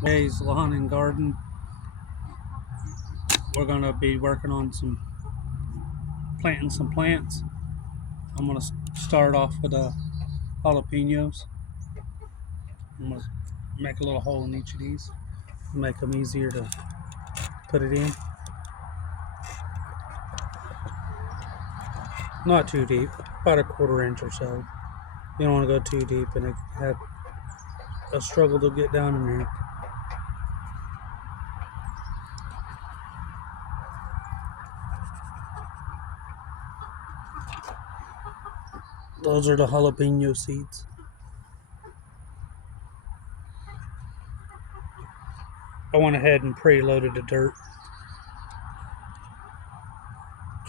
Today's lawn and garden. We're gonna be working on planting some plants. I'm gonna start off with jalapenos. I'm gonna make a little hole in each of these, make them easier to put it in. Not too deep, about a 1/4 inch or so. You don't want to go too deep, and it had a struggle to get down in there. Those are the jalapeno seeds. I went ahead and pre-loaded the dirt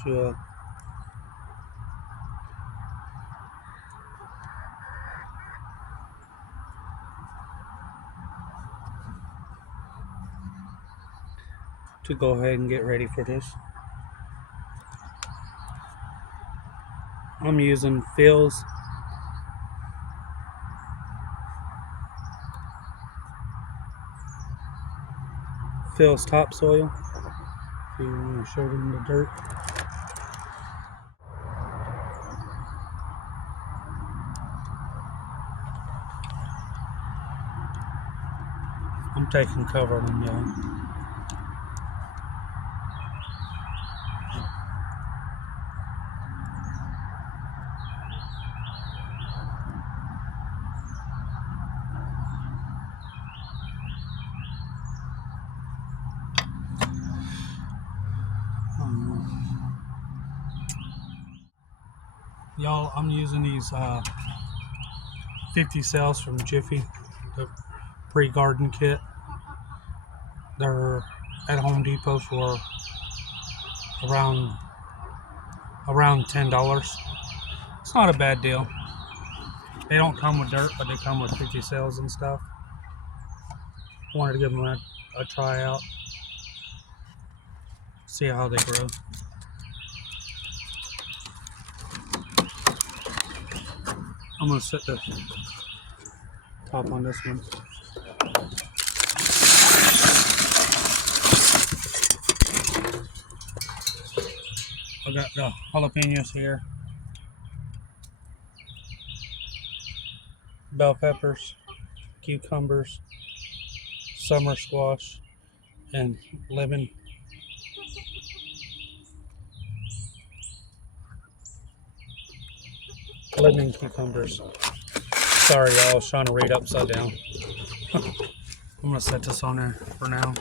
to go ahead and get ready for this. I'm using Phil's topsoil. If you want to show them the dirt. I'm taking cover on them, y'all. Y'all, I'm using these 50 cells from Jiffy, the pre-garden kit. They're at Home Depot for around $10. It's not a bad deal. They don't come with dirt, but they come with 50 cells and stuff. I wanted to give them a try out, see how they grow. I'm gonna set the top on this one. I got the jalapenos here, bell peppers, cucumbers, summer squash, and lemon cucumbers. Sorry, y'all, I was trying to read upside down. I'm gonna set this on there for now. I'm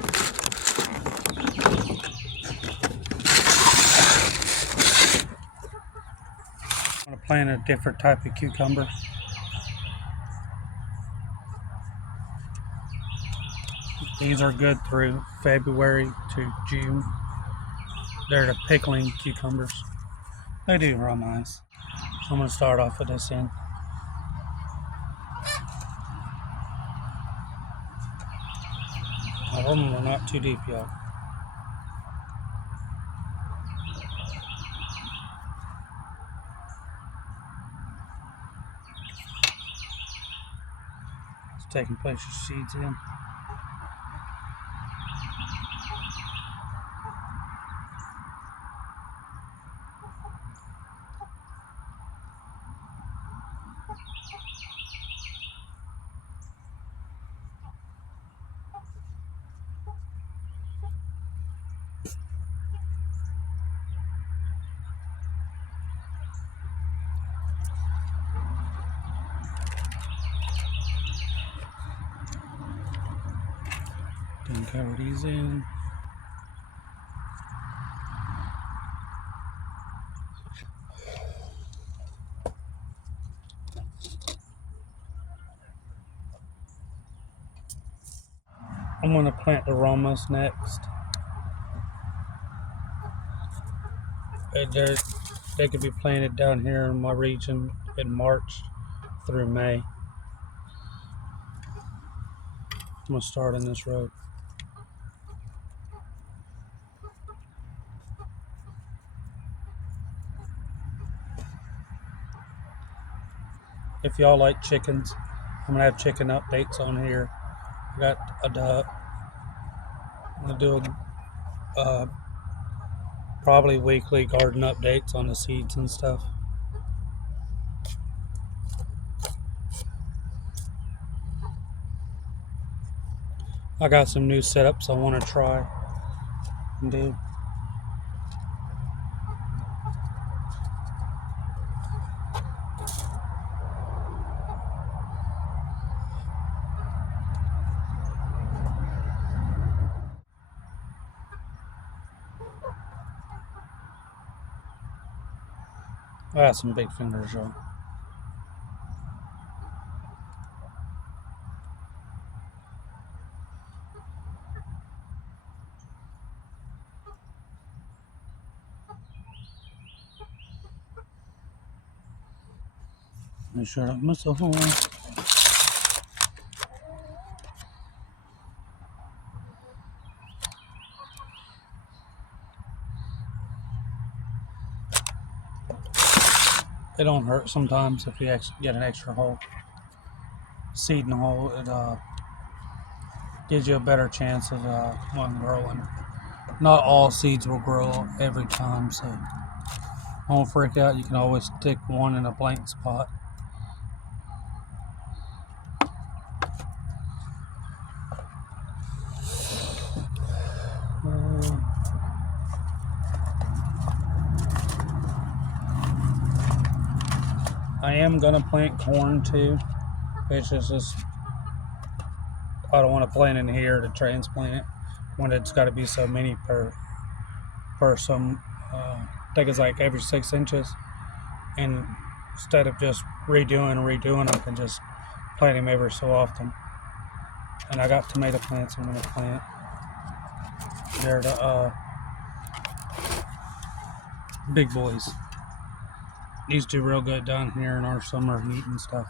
gonna plant a different type of cucumber. These are good through February to June. They're the pickling cucumbers. They do real nice. So I'm gonna start off with this end. I hope they're not too deep, y'all. It's taking place of seeds in. Then cover these in. I'm going to plant the Romas next. They could be planted down here in my region in March through May. I'm going to start on this road. If y'all like chickens, I'm going to have chicken updates on here I got a duck. I'm gonna do probably weekly garden updates on the seeds and stuff. I got some new setups I want to try and do. I got some big fingers, y'all. Make sure I don't miss a hole. It don't hurt sometimes if you actually get an extra hole. Seed in the hole, it gives you a better chance of one growing. Not all seeds will grow every time, so don't freak out. You can always stick one in a blank spot. I am gonna plant corn too. It's just I don't want to plant in here to transplant when it's got to be so many per some. I think it's like every 6 inches, and instead of just redoing, I can just plant them every so often. And I got tomato plants I'm gonna plant. They're the big boys. These do real good down here in our summer heat and stuff.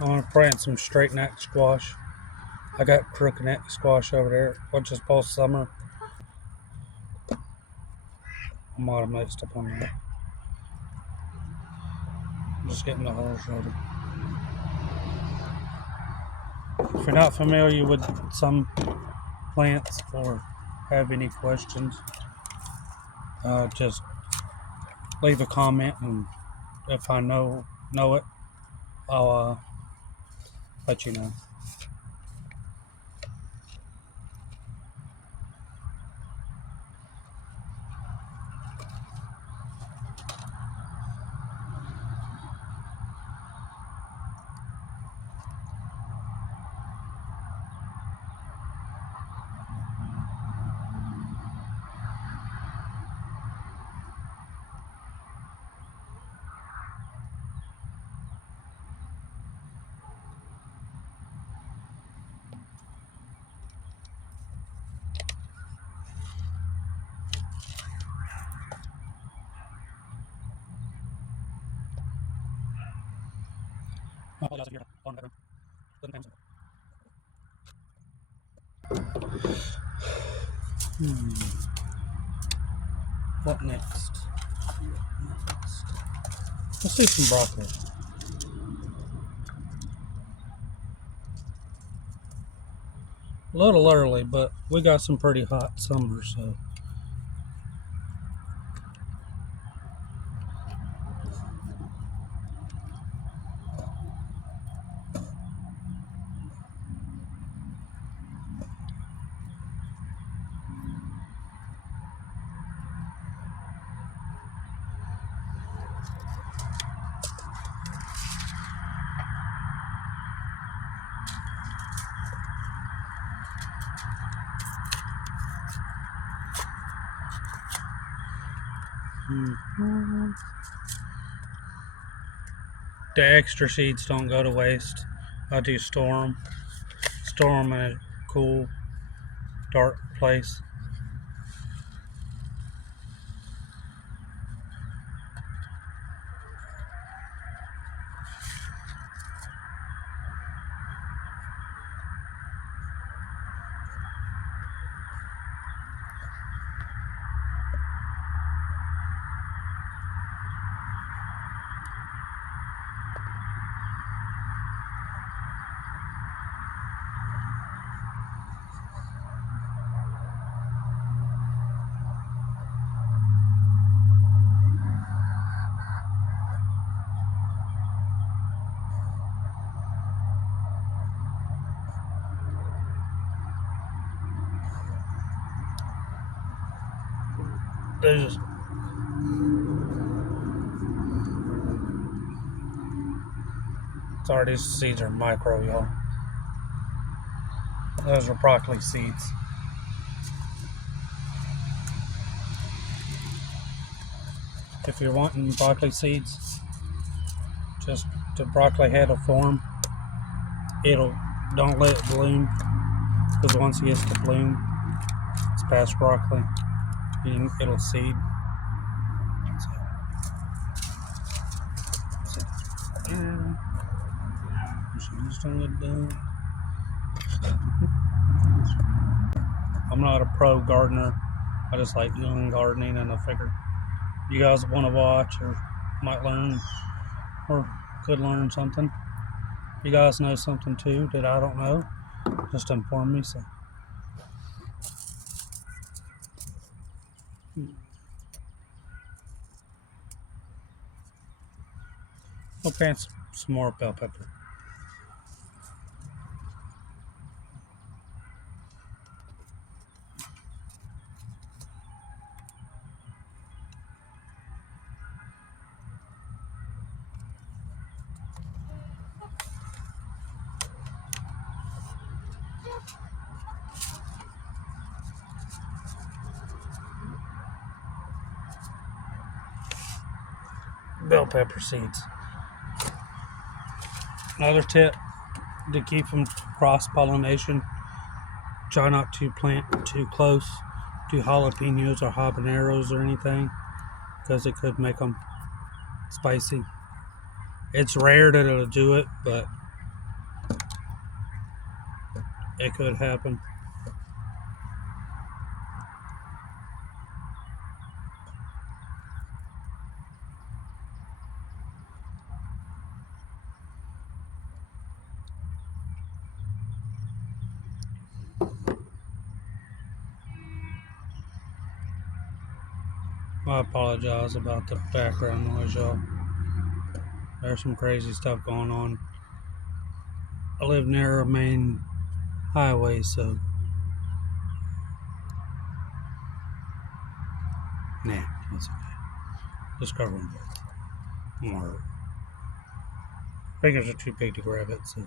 I'm gonna plant some straight neck squash. I got crooked neck squash over there, which is post summer. I might have mixed up on that. I'm just getting the holes ready. If you're not familiar with some plants or have any questions, just leave a comment, and if I know it, I'll let you know. I apologize if you're on the background. What next? Let's do some broccoli. A little early, but we got some pretty hot summer, so. The extra seeds don't go to waste. I do store them in a cool, dark place. There's sorry, these seeds are micro, y'all. Those are broccoli seeds. If you're wanting broccoli seeds, just the broccoli head will form. Don't let it bloom, because once it gets to bloom, it's past broccoli. It'll seed. I'm not a pro gardener. I just like doing gardening, and I figured you guys want to watch or might learn or could learn something. You guys know something too that I don't know, just inform me. So we'll plant some more bell pepper. Bell pepper seeds. Another tip to keep from cross pollination: try not to plant too close to jalapenos or habaneros or anything, because it could make them spicy. It's rare that it'll do it, but it could happen. I apologize about the background noise, y'all. There's some crazy stuff going on. I live near a main highway, so nah, that's okay. Just cover them both. More fingers are too big to grab it, so.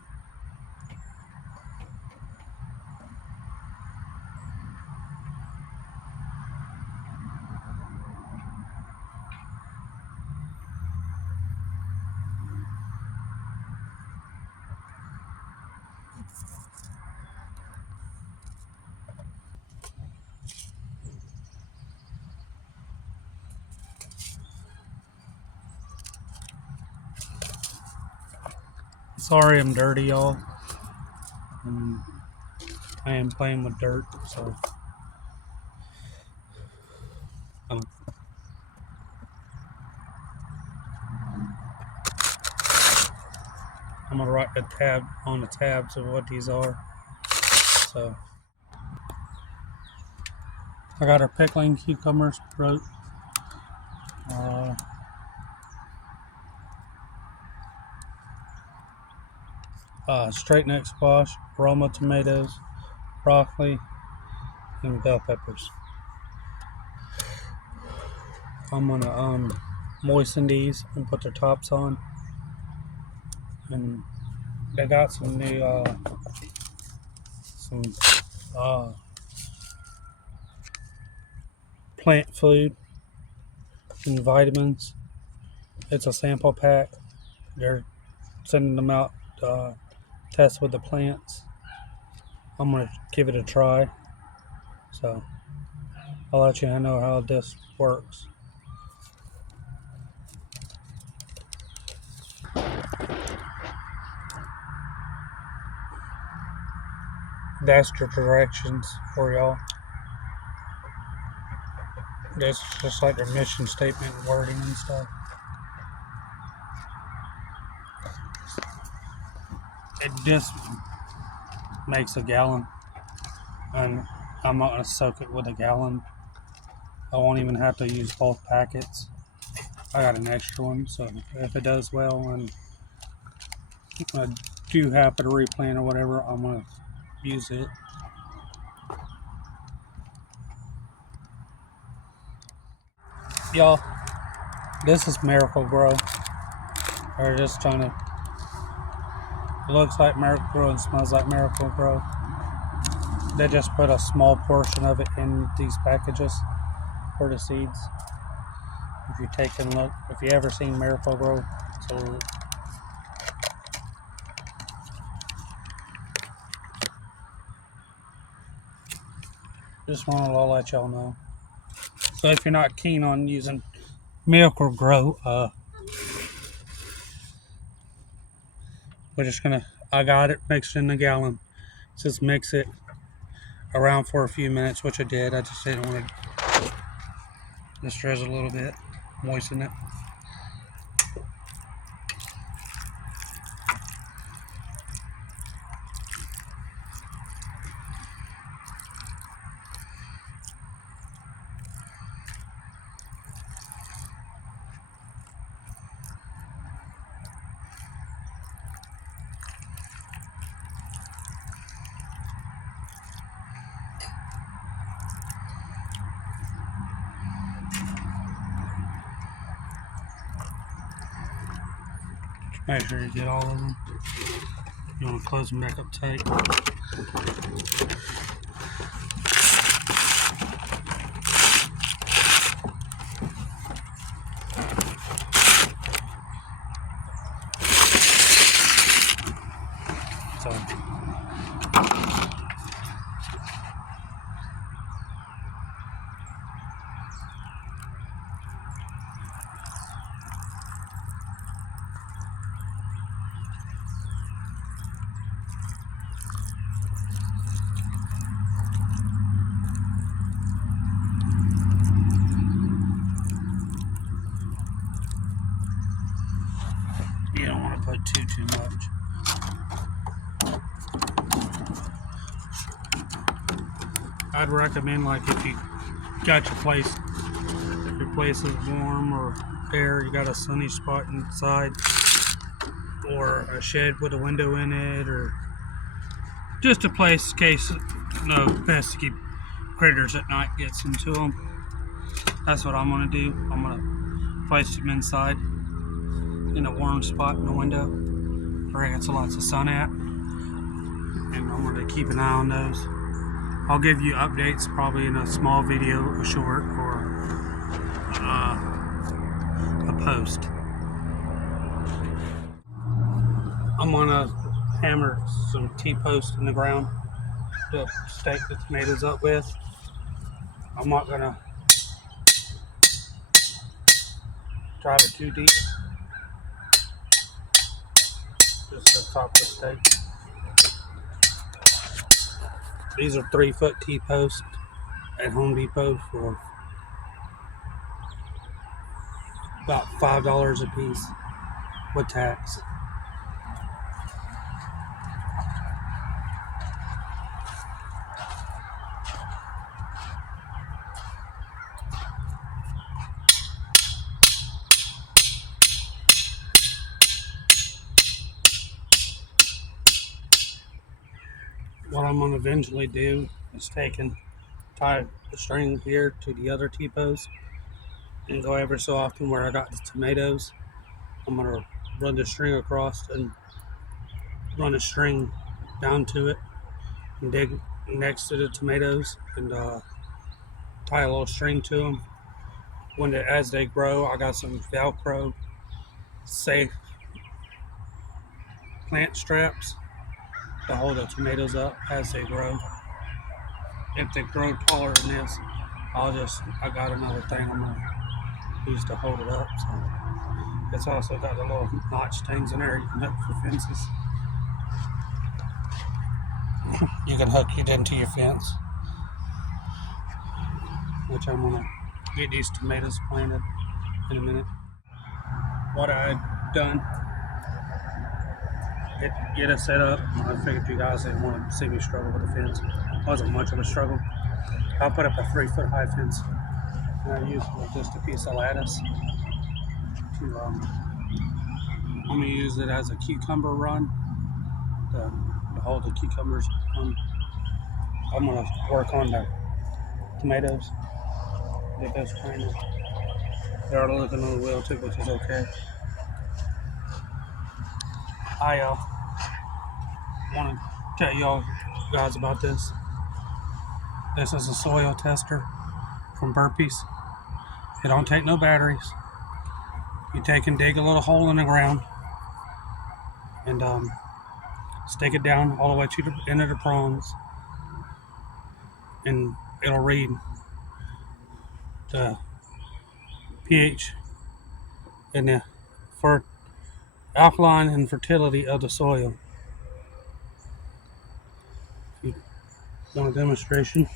Sorry I'm dirty, y'all. I am playing with dirt, so I'm gonna write a tab on the tabs of what these are. So I got our pickling cucumbers, root, straight neck squash, Roma tomatoes, broccoli, and bell peppers. I'm gonna moisten these and put their tops on. And they got some new plant food and vitamins. It's a sample pack. They're sending them out to test with the plants. I'm gonna give it a try. So I'll let you know how this works. That's the directions for y'all. That's just like their mission statement and wording and stuff. It just makes a gallon, and I'm not gonna soak it with a gallon. I won't even have to use both packets. I got an extra one, so if it does well and I do happen to replant or whatever, I'm gonna use it. Y'all, this is Miracle-Gro. They're just trying to, it looks like Miracle-Gro and smells like Miracle-Gro. They just put a small portion of it in these packages for the seeds. If you take a look, if you ever seen Miracle-Gro, so just wanted to let y'all know. So if you're not keen on using Miracle-Gro, we're just gonna, I got it mixed in a gallon. Just mix it around for a few minutes, which I did. I just didn't want to just drizzle a little bit, moisten it. Make sure you get all of them. You want to close them back up tight. So, you don't want to put too much. I'd recommend, like, if you got your place is warm or bare, you got a sunny spot inside, or a shed with a window in it, or just a place in case no pesky critters at night gets into them. That's what I'm gonna do. I'm gonna place them inside in a warm spot in the window where it gets lots of sun at, and I'm gonna keep an eye on those. I'll give you updates probably in a small video, a short, or a post. I'm gonna hammer some T-posts in the ground to stake the tomatoes up with. I'm not gonna drive it too deep. Just the top of the stake. These are 3-foot T-posts at Home Depot for about $5 a piece with tax. What I'm gonna eventually do is tie the string here to the other T-post and go ever so often where I got the tomatoes. I'm gonna run the string across and run a string down to it and dig next to the tomatoes and tie a little string to them. As they grow, I got some Velcro safe plant straps to hold the tomatoes up as they grow. If they grow taller than this, I got another thing I'm gonna use to hold it up. So it's also got the little notch things in there you can hook for fences. You can hook it into your fence, which I'm gonna get these tomatoes planted in a minute. What I've done, get it set up. I figured you guys didn't want to see me struggle with the fence. It wasn't much of a struggle. I put up a 3-foot high fence, and I used just a piece of lattice to I'm gonna use it as a cucumber run to hold the cucumbers on. I'm gonna work on the tomatoes, get those planted. They are looking a little wilted, which is okay. I want to tell y'all guys about this. This is a soil tester from Burpees. It don't take no batteries. You take and dig a little hole in the ground and stick it down all the way to the end of the prongs, and it'll read the pH and the for alkaline and fertility of the soil. If you want a demonstration,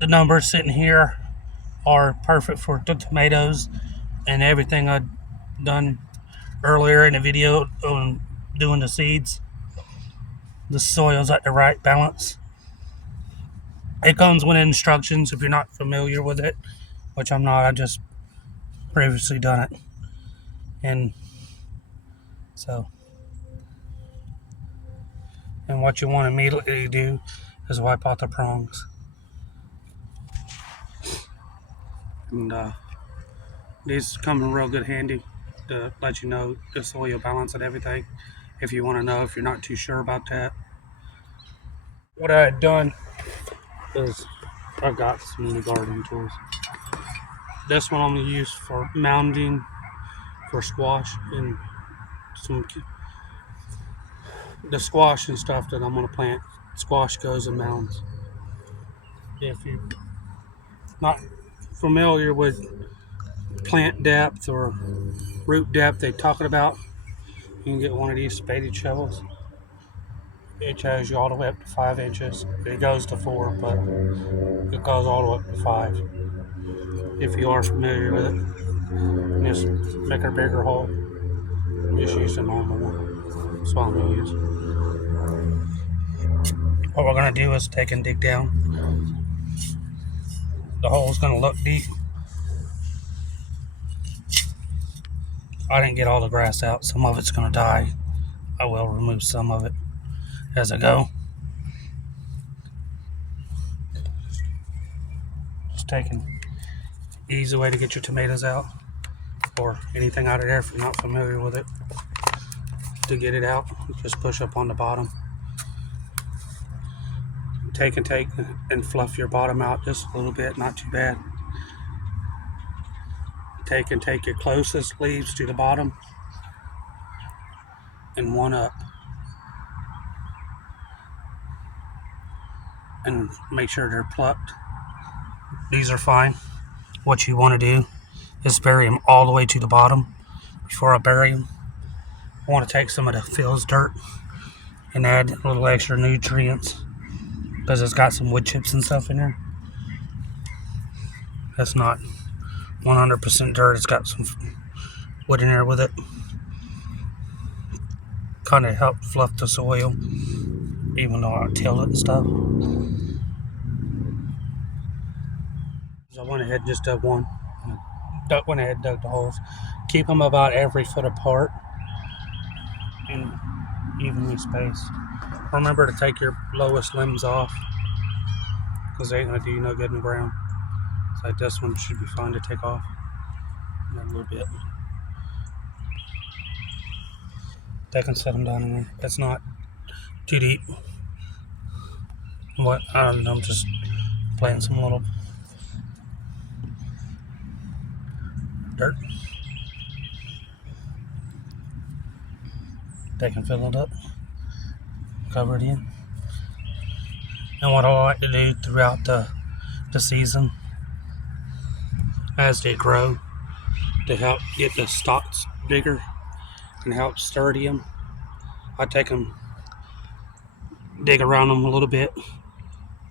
the numbers sitting here are perfect for the tomatoes and everything I'd done earlier in the video on doing the seeds. The soil's at the right balance. It comes with instructions if you're not familiar with it, which I'm not. I just previously done it. And so, and what you want to immediately do is wipe out the prongs. And these come in real good handy to let you know the soil balance and everything if you want to know, if you're not too sure about that. What I had done is I've got some new gardening tools. This one I'm going to use for mounding for squash and the squash and stuff that I'm going to plant. Squash goes in mounds. If you're not familiar with plant depth or root depth they're talking about, you can get one of these spaded shovels. It shows you all the way up to 5 inches. It goes to 4, but it goes all the way up to 5. If you are familiar with it, just make a bigger hole. Just use a normal one. That's what I'm going to use. What we're going to do is take and dig down. The hole's going to look deep. I didn't get all the grass out. Some of it's going to die. I will remove some of it as I go. Just taking easy way to get your tomatoes out or anything out of there if you're not familiar with it. To get it out, just push up on the bottom. Take and fluff your bottom out just a little bit, not too bad. Take your closest leaves to the bottom and one up. And make sure they're plucked. These are fine. What you want to do is bury them all the way to the bottom. Before I bury them, I want to take some of the Phil's dirt and add a little extra nutrients because it's got some wood chips and stuff in there. That's not 100% dirt. It's got some wood in there with it. Kind of help fluff the soil, even though I till it and stuff. So I went ahead and just dug one. Went ahead and dug the holes. Keep them about every foot apart and evenly spaced. Remember to take your lowest limbs off because they ain't going to do you no good in the ground. So like this one should be fine to take off a little bit. They can set them down in there. It's not too deep. What I'm just planting some little dirt. They can fill it up, cover it in. And what I like to do throughout the season, as they grow, to help get the stalks bigger and help sturdy them, I take them, dig around them a little bit,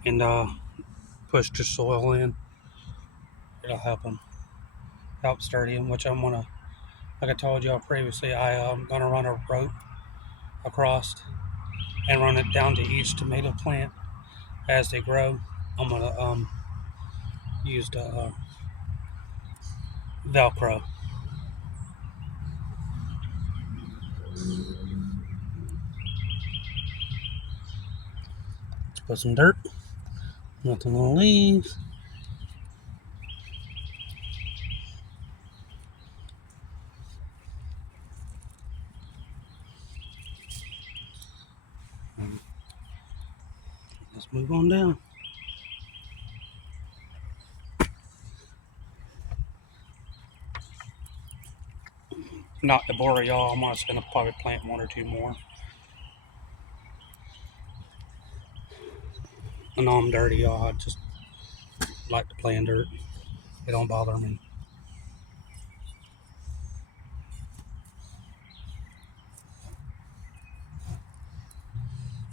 and push the soil in. It'll help them, help sturdy them. Which I'm gonna, like I told y'all previously, I'm gonna run a rope across and run it down to each tomato plant as they grow. I'm gonna use the Velcro. Let's put some dirt Nothing on the leaves. Let's move on down. Not to bore y'all, I'm just gonna probably plant one or two more. I know I'm dirty, y'all. I just like to play in dirt. It don't bother me.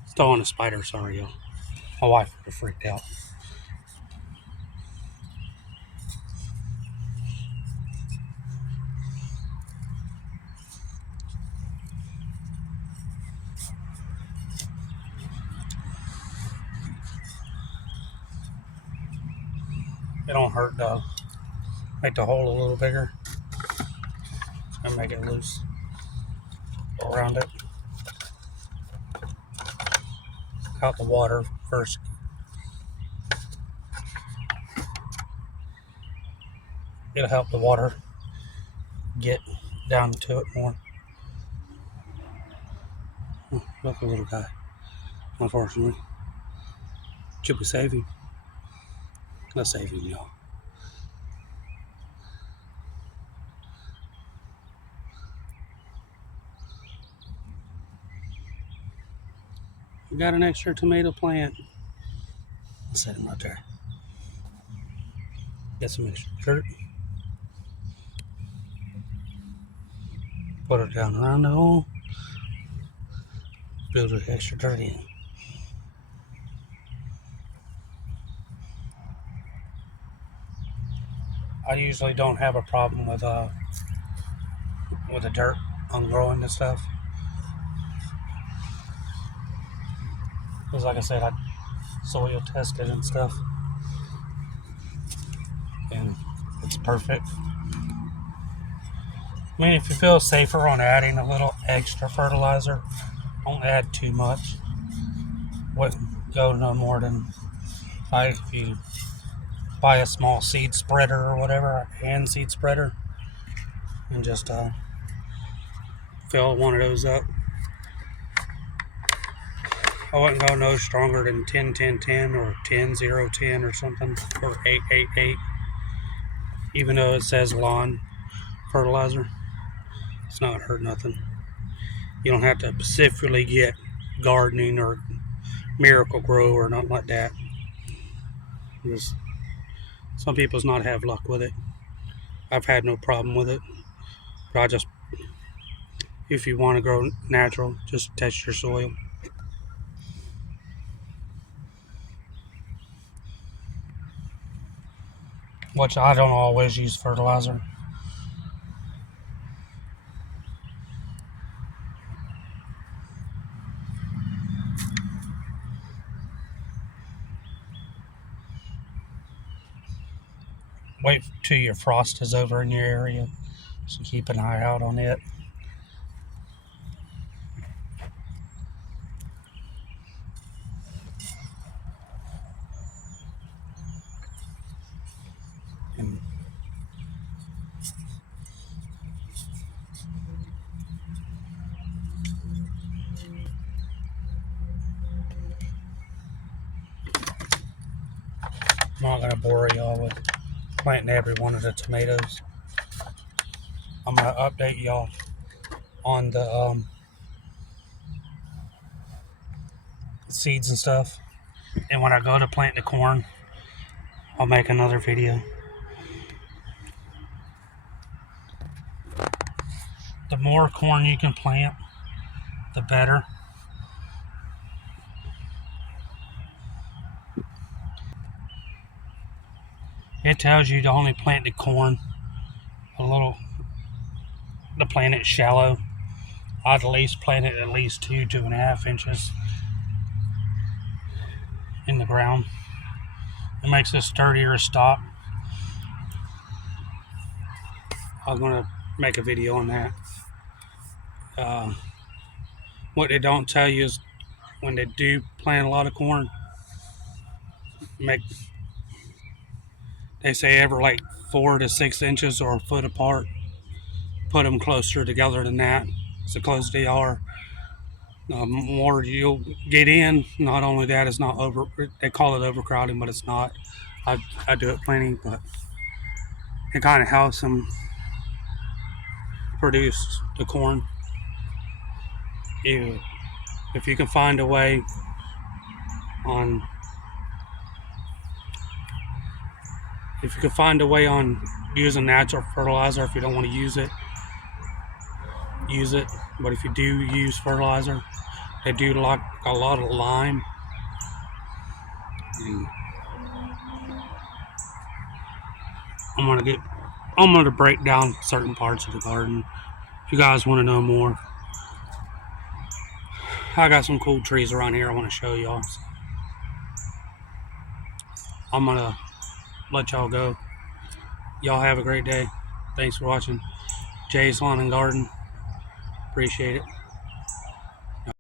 Still on a spider, sorry y'all. My wife would have freaked out. It don't hurt to make the hole a little bigger. It's gonna make it loose around it. Out the water first. It'll help the water get down to it more. Oh, look, a little guy. Unfortunately. Should we save him? Let's save him, y'all. We got an extra tomato plant. Let's set him right there. Get some extra dirt. Put it down around the hole. Build the extra dirt in. I usually don't have a problem with the dirt on growing and stuff. Because like I said, I soil tested and stuff. And it's perfect. I mean, if you feel safer on adding a little extra fertilizer, don't add too much. Wouldn't go no more than, if you buy a small seed spreader or whatever, a hand seed spreader, and just fill one of those up. I wouldn't go no stronger than 10-10-10 or 10-0-10 or something, or 8-8-8. Even though it says lawn fertilizer, it's not hurt nothing. You don't have to specifically get gardening or Miracle Grow or nothing like that. Just, some people's not have luck with it. I've had no problem with it. But I just, if you want to grow natural, just test your soil. Which I don't always use fertilizer. Wait till your frost is over in your area, so keep an eye out on it. And I'm not going to bore y'all with planting every one of the tomatoes. I'm going to update y'all on the seeds and stuff. And when I go to plant the corn, I'll make another video. The more corn you can plant, the better. It tells you to only plant the corn to plant it shallow. I'd at least plant it at least 2.5 inches in the ground. It makes a sturdier stalk. I'm gonna make a video on that. What they don't tell you is when they do plant a lot of corn, make, they say every like 4 to 6 inches or a foot apart. Put them closer together than that. So close they are, more you'll get in. Not only that, it's not over. They call it overcrowding, but it's not. I do it plenty, but it kind of helps them produce the corn. If you can find a way on, if you can find a way on using natural fertilizer, if you don't want to use it, use it. But if you do use fertilizer, they do like a lot of lime. And I'm gonna break down certain parts of the garden. If you guys want to know more, I got some cool trees around here I want to show y'all. So I'm gonna let y'all go. Y'all have a great day. Thanks for watching Jay's Lawn and Garden. Appreciate it.